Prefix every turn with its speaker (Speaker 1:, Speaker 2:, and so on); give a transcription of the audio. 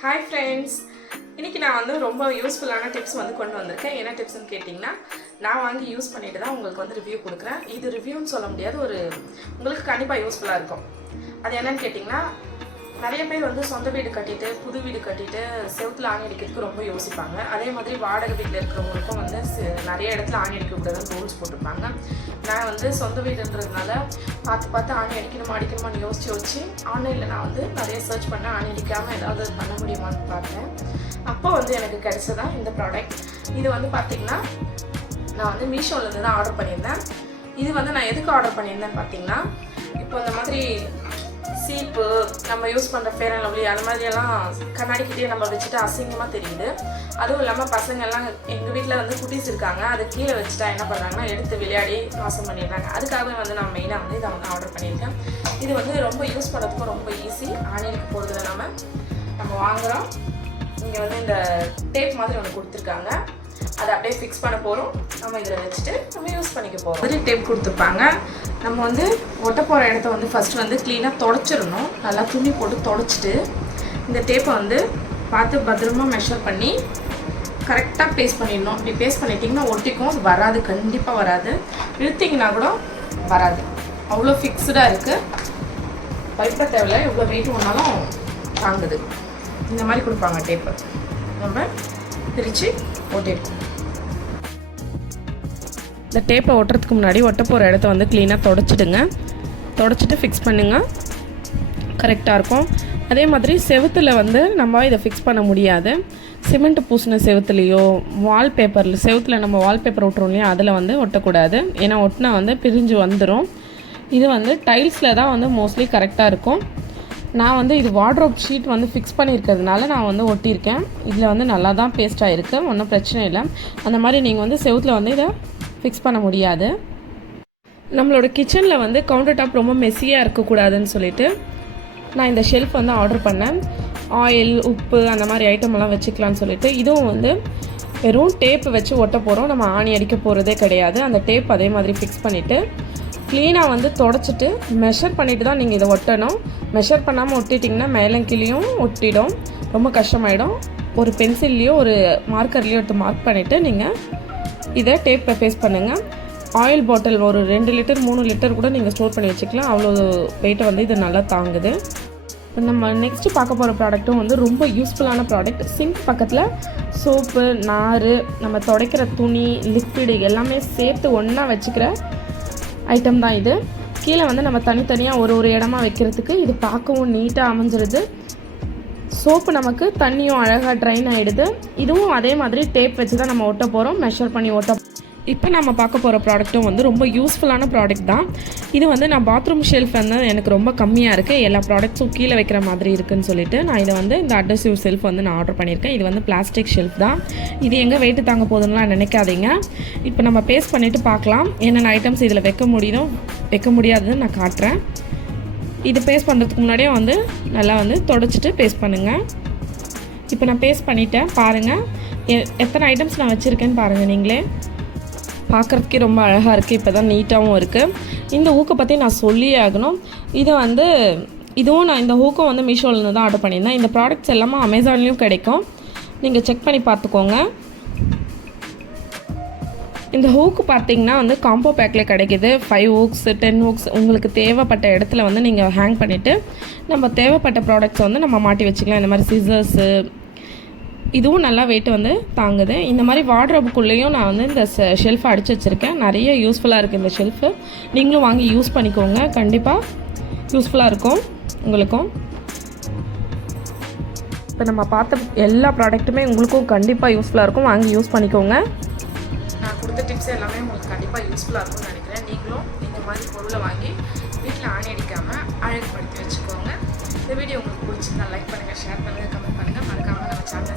Speaker 1: Hi friends இன்றைக்கி நான் வந்து ரொம்ப யூஸ்ஃபுல்லான டிப்ஸ் வந்து கொண்டு வந்திருக்கேன். என்ன டிப்ஸ்னு கேட்டிங்கன்னா நான் வாங்கி யூஸ் பண்ணிட்டு தான் உங்களுக்கு வந்து ரிவ்யூ கொடுக்குறேன். இது ரிவ்யூன்னு சொல்ல முடியாது ஒரு உங்களுக்கு கண்டிப்பாக யூஸ்ஃபுல்லாக இருக்கும். அது என்னன்னு கேட்டிங்கன்னா நிறைய பேர் வந்து சொந்த வீடு கட்டிட்டு புது வீடு கட்டிட்டு செவுத்துல ஆணி அடிக்கிறதுக்கு ரொம்ப யோசிப்பாங்க. அதே மாதிரி வாடகை வீட்டில் இருக்கிறவங்களுக்கும் வந்து நிறைய இடத்துல ஆணி அடிக்கக்கூடாதுன்னு ரூல்ஸ் போட்டிருப்பாங்க. நான் வந்து சொந்த வீடுன்றதுனால பார்த்து பார்த்து ஆணி அடிக்கணுமா அடிக்கணுமான்னு யோசிச்சு வச்சு ஆன்லைனில் நான் வந்து நிறைய சர்ச் பண்ணேன். ஆணி அடிக்காமல் ஏதாவது பண்ண முடியுமான்னு பார்த்தேன். அப்போ வந்து எனக்கு கிடைச்சதான் இந்த ப்ராடக்ட் இது வந்து பார்த்திங்கன்னா நான் வந்து மீஷோலேருந்து தான் ஆர்டர் பண்ணியிருந்தேன். இது வந்து நான் எதுக்கு ஆர்டர் பண்ணியிருந்தேன்னு பார்த்தீங்கன்னா இப்போ இந்த மாதிரி சீப்பு நம்ம யூஸ் பண்ணுற ஃபேர் அண்ட் லவ்லி அது மாதிரியெல்லாம் கண்ணாடிக்கிட்டே நம்ம வச்சுட்டு அசிங்கமாக தெரியுது. அதுவும் இல்லாமல் பசங்கள்லாம் எங்கள் வீட்டில் வந்து குட்டீஸ் இருக்காங்க அதை கீழே வச்சுட்டா என்ன பண்ணுறாங்கன்னா எடுத்து விளையாடி நாசம் பண்ணிடுறாங்க. அதுக்காகவே வந்து நான் மெயினாக வந்து இதை வந்து ஆர்டர் பண்ணியிருக்கேன். இது வந்து ரொம்ப யூஸ் பண்ணுறதுக்கும் ரொம்ப ஈஸி ஆன்லைனுக்கு போகிறது நம்ம நம்ம வாங்குகிறோம் இங்கே வந்து இந்த டேப் மாதிரி ஒன்று கொடுத்துருக்காங்க. அதை அப்படியே ஃபிக்ஸ் பண்ண போகிறோம் நம்ம இதில் வச்சுட்டு நம்ம யூஸ் பண்ணிக்க போகிறோம் மாதிரி டேப் கொடுத்துருப்பாங்க. நம்ம வந்து ஒட்ட போகிற இடத்த வந்து ஃபஸ்ட்டு வந்து க்ளீனாக தொடச்சிடணும். நல்லா துணி போட்டு தொடச்சிட்டு இந்த டேப்பை வந்து பார்த்து பத்திரமா மெஷர் பண்ணி கரெக்டாக பேஸ்ட் பண்ணிடணும். இப்படி பேஸ்ட் பண்ணிட்டீங்கன்னா ஒட்டிக்கும். அது வராது கண்டிப்பாக வராது. இழுத்திங்கன்னா கூட வராது. அவ்வளோ ஃபிக்ஸ்டாக இருக்குது பயப்பட தேவையில்ல. எவ்வளோ வெயிட் ஒன்றாலும் தாங்குது. இந்த மாதிரி கொடுப்பாங்க டேப்பு நம்ம பிரித்து ஒட்டிருக்கோம் இந்த டேப்பை ஒட்டுறதுக்கு முன்னாடி ஒட்ட போகிற இடத்த வந்து க்ளீனாக தொடச்சிடுங்க. தொடச்சிட்டு ஃபிக்ஸ் பண்ணுங்கள் கரெக்டாக இருக்கும். அதே மாதிரி செவுத்தில் வந்து நம்ம இதை ஃபிக்ஸ் பண்ண முடியாது. சிமெண்ட் பூசின செவுத்துலேயோ வால்பேப்பரில் செவுத்தில் நம்ம வால்பேப்பர் ஒட்டுறோம் இல்லையா அதில் வந்து ஒட்டக்கூடாது. ஏன்னா ஒட்டினா வந்து பிரிஞ்சு வந்துடும் இது வந்து டைல்ஸில் தான் வந்து மோஸ்ட்லி கரெக்டாக இருக்கும். நான் வந்து இது வார்ட்ரோப் ஷீட் வந்து ஃபிக்ஸ் பண்ணியிருக்கிறதுனால நான் வந்து ஒட்டியிருக்கேன். இதில் வந்து நல்லா தான் பேஸ்ட் ஆகிருக்கு ஒன்றும் பிரச்சனை இல்லை. அந்த மாதிரி நீங்கள் வந்து செவுத்தில் வந்து இதை ஃபிக்ஸ் பண்ண முடியாது. நம்மளோட கிச்சனில் வந்து கவுண்டர் டாப் ரொம்ப மெஸ்ஸியாக இருக்கக்கூடாதுன்னு சொல்லிட்டு நான் இந்த ஷெல்ஃப் வந்து ஆர்டர் பண்ணேன். ஆயில் உப்பு அந்த மாதிரி ஐட்டம் எல்லாம் வச்சுக்கலாம்னு சொல்லிட்டு. இதுவும் வந்து வெறும் டேப் வச்சு ஒட்ட போகிறோம் நம்ம ஆணி அடிக்க போகிறதே கிடையாது. அந்த டேப் அதே மாதிரி ஃபிக்ஸ் பண்ணிவிட்டு க்ளீனாக வந்து தொடச்சிட்டு மெஷர் பண்ணிவிட்டு தான் நீங்கள் இதை ஒட்டணும். மெஷர் பண்ணாமல் ஒட்டிட்டிங்கன்னா மேலே கீழேயும் ஒட்டிடும். ரொம்ப கஷ்டமாயிடும். ஒரு பென்சில்லையோ ஒரு மார்க்கர்லேயோ எடுத்து மார்க் பண்ணிவிட்டு நீங்கள் இதை டேப்பை ஃபேஸ் பண்ணுங்கள் ஆயில் பாட்டில் ஒரு ரெண்டு லிட்டர் மூணு லிட்டர் கூட நீங்கள் ஸ்டோர் பண்ணி வச்சுக்கலாம். அவ்வளோ வெயிட்டை வந்து இது நல்லா தாங்குது. இப்போ நம்ம நெக்ஸ்ட்டு பார்க்க போகிற ப்ராடக்ட்டும் வந்து ரொம்ப யூஸ்ஃபுல்லான ப்ராடக்ட் சிங்க் பக்கத்தில் சோப்பு நார் நம்ம துடைக்கிற துணி லிக்விடு எல்லாமே சேர்த்து ஒன்றா வச்சுக்கிற ஐட்டம் தான் இது. கீழே வந்து நம்ம தனித்தனியாக ஒரு ஒரு இடமா வைக்கிறதுக்கு இது பார்க்கவும் நீட்டாக அமைஞ்சிருது. சோப்பு நமக்கு தண்ணியும் அழகாக ட்ரைன் ஆகிடுது இதுவும் அதே மாதிரி டேப் வச்சு தான் நம்ம ஒட்ட போகிறோம் மெஷர் பண்ணி ஒட்ட இப்போ நம்ம பார்க்க போகிற ப்ராடக்ட்டும் வந்து ரொம்ப யூஸ்ஃபுல்லான ப்ராடக்ட் தான். இது வந்து நான் பாத்ரூம் ஷெல்ஃப் வந்து எனக்கு ரொம்ப கம்மியாக இருக்குது எல்லா ப்ராடக்ட்ஸும் கீழே வைக்கிற மாதிரி இருக்குன்னு சொல்லிட்டு நான் இதை வந்து இந்த அட்ரஸிவ் ஷெல்ஃப் வந்து நான் ஆர்டர் பண்ணியிருக்கேன். இது வந்து பிளாஸ்டிக் ஷெல்ஃப் தான். இது எங்கே வெயிட்டு தாங்க போகுதுன்னுலாம் நினைக்காதீங்க. இப்போ நம்ம பேஸ்ட் பண்ணிவிட்டு பார்க்கலாம். என்னென்ன ஐட்டம்ஸ் இதில் வைக்க முடியுதோ வைக்க முடியாதுன்னு நான் காட்டுறேன். இது பேஸ்ட் பண்ணுறதுக்கு முன்னாடியே வந்து நல்லா வந்து தொடச்சிட்டு பேஸ்ட் பண்ணுங்கள் இப்போ நான் பேஸ்ட் பண்ணிட்டேன். பாருங்கள் எ- எத்தனை ஐட்டம்ஸ் நான் வச்சுருக்கேன்னு பாருங்கள் நீங்களே. பார்க்குறதுக்கே ரொம்ப அழகாக இருக்குது இப்போ தான் நீட்டாகவும் இருக்குது இந்த ஊக்கை பற்றி நான் சொல்லியே ஆகணும். இது வந்து இதுவும் நான் இந்த ஹூக்கும் வந்து மீஷோலேருந்து தான் ஆர்டர் பண்ணியிருந்தேன். இந்த ப்ராடக்ட்ஸ் எல்லாமே அமேசான்லேயும் கிடைக்கும். நீங்கள் செக் பண்ணி பார்த்துக்கோங்க. இந்த ஹூக்கு பார்த்தீங்கன்னா வந்து காம்போ பேக்கில் கிடைக்குது. ஃபைவ் ஹூக்ஸ் டென் ஹூக்ஸ் உங்களுக்கு தேவைப்பட்ட இடத்துல வந்து நீங்கள் ஹேங் பண்ணிவிட்டு நம்ம தேவைப்பட்ட ப்ராடக்ட்ஸை வந்து நம்ம மாட்டி வச்சுக்கலாம். இந்த மாதிரி சிசர்ஸு இதுவும் நல்லா வெயிட் வந்து தாங்குது. இந்த மாதிரி வார்ட்ரோபுக்குள்ளேயும் நான் வந்து இந்த ஷெல்ஃபை அடிச்சு வச்சுருக்கேன். நிறைய யூஸ்ஃபுல்லாக இருக்குது இந்த ஷெல்ஃபு நீங்களும் வாங்கி யூஸ் பண்ணிக்கோங்க. கண்டிப்பாக யூஸ்ஃபுல்லாக இருக்கும் உங்களுக்கும். இப்போ நம்ம பார்த்த எல்லா ப்ராடக்ட்டுமே உங்களுக்கும் கண்டிப்பாக யூஸ்ஃபுல்லாக இருக்கும். வாங்கி யூஸ் பண்ணிக்கோங்க. கொடுத்த டிப்ஸ் எல்லாமே உங்களுக்கு கண்டிப்பாக யூஸ்ஃபுல்லாக இருக்கும்னு நினைக்கிறேன். நீங்களும் இந்த மாதிரி பொருளை வாங்கி வீட்டில் ஆணி அடிக்காமல் அழகுபடுத்தி வச்சுக்கோங்க. இந்த வீடியோ உங்களுக்கு பிடிச்சிருந்தா லைக் பண்ணுங்கள் ஷேர் பண்ணுங்கள் கமெண்ட் பண்ணுங்கள் மறக்காமல் நம்ம சேனலை